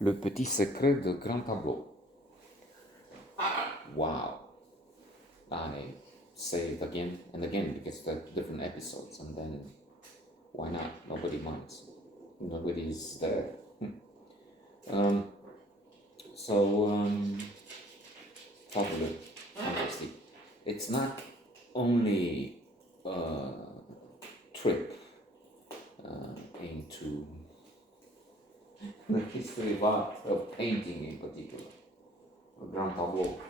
Le petit secret de grand tableau. Wow. I say it again and again because there are different episodes, and then why not? Nobody minds. Nobody's there. Tableaux, honestly, it's not only a trip into the history of art, of painting in particular. Grand Tableaux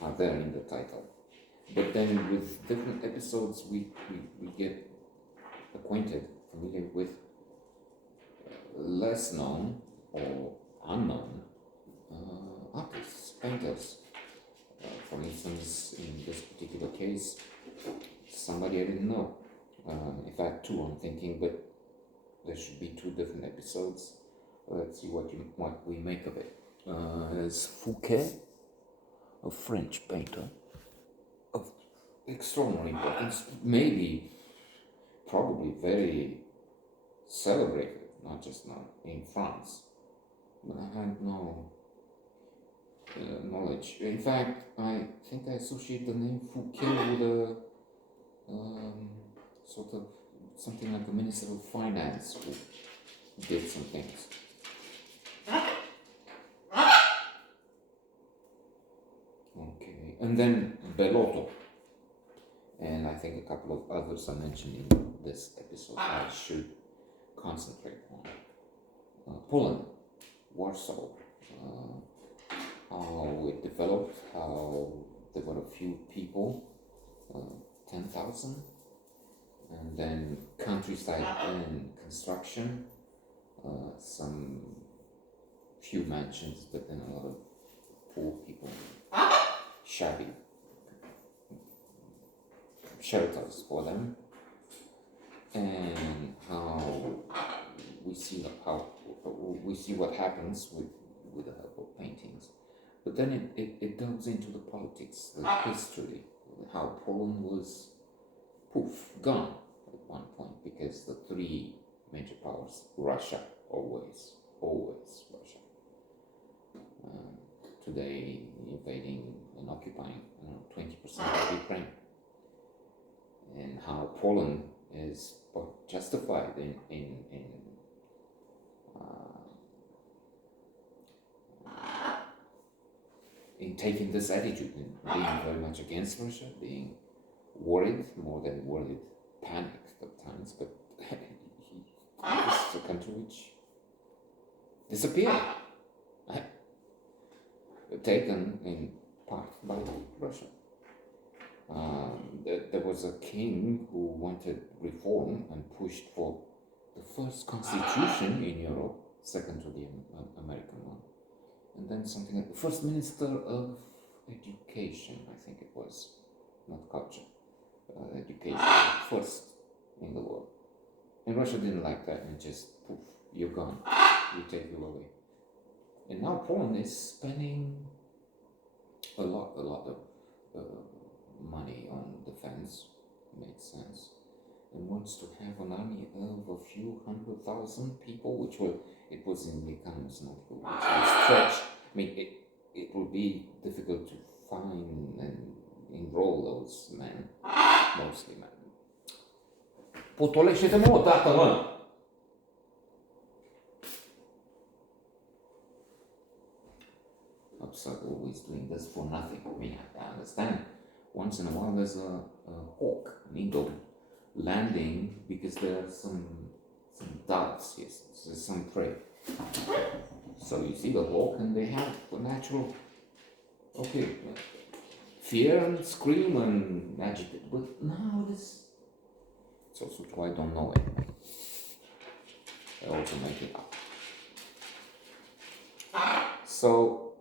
are there in the title. But then with different episodes, we get acquainted, familiar with less known or unknown artists, painters. For instance, in this particular case, somebody I didn't know. In fact, two I'm thinking, but there should be two different episodes. Let's see what we make of it. There's Fouquet, a French painter of extraordinary importance, probably very celebrated, not just now in France. But I had no knowledge. In fact, I think I associate the name Fouquet with a sort of something like a minister of finance who did some things. Okay, and then Bellotto, and I think a couple of others are mentioned in this episode I should concentrate on. Poland, Warsaw, how it developed, how there were a few people, 10,000, and then countryside and construction, some few mansions, but then a lot of poor people, shabby shelters for them, and how we see what happens with the help of paintings. But then it delves into the politics, the history, how Poland was gone at one point, because the three major powers, Russia, always Russia, today invading and occupying 20% of Ukraine, and how Poland is justified in taking this attitude, in being very much against Russia, being worried, more than worried, panicked at times, but this is a country which disappeared, taken in part by Russia. There was a king who wanted reform and pushed for the first constitution in Europe, second to the American one, and then something like the first minister of education, I think it was, not culture, education, first in the world. And Russia didn't like that and just poof, you're gone, we take you away. And now Poland is spending a lot of money on defense, makes sense, and wants to have an army of a few 100,000 people, it was in the Economist article, which will stretch. I mean, it will be difficult to find and enroll those men, mostly men. Potolește-te mă, tată, mă! Upside always doing this for nothing. I mean, I understand. Once in a while there's a hawk, an eagle, landing because there are some doves, yes, there's some prey. So you see the hawk and they have a natural, fear and scream and agitate. But now it's also true, I don't know it. I also make it up. So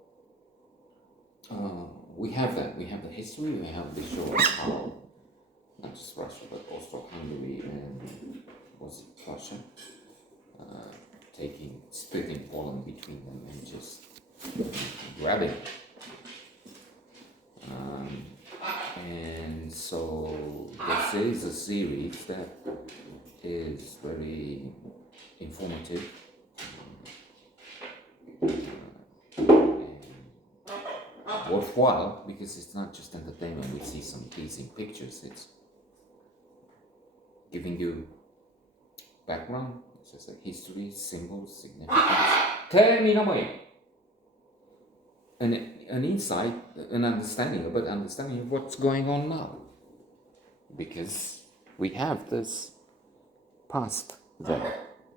we have that. We have the history. We have the show of how not just Russia but also Hungary and was it Russia splitting Poland between them and just grabbing. And so this is a series that is very informative, worthwhile because it's not just entertainment. We see some pleasing pictures. It's giving you background, it's just like history, symbols, significance. An insight, an understanding of what's going on now. Because we have this past there.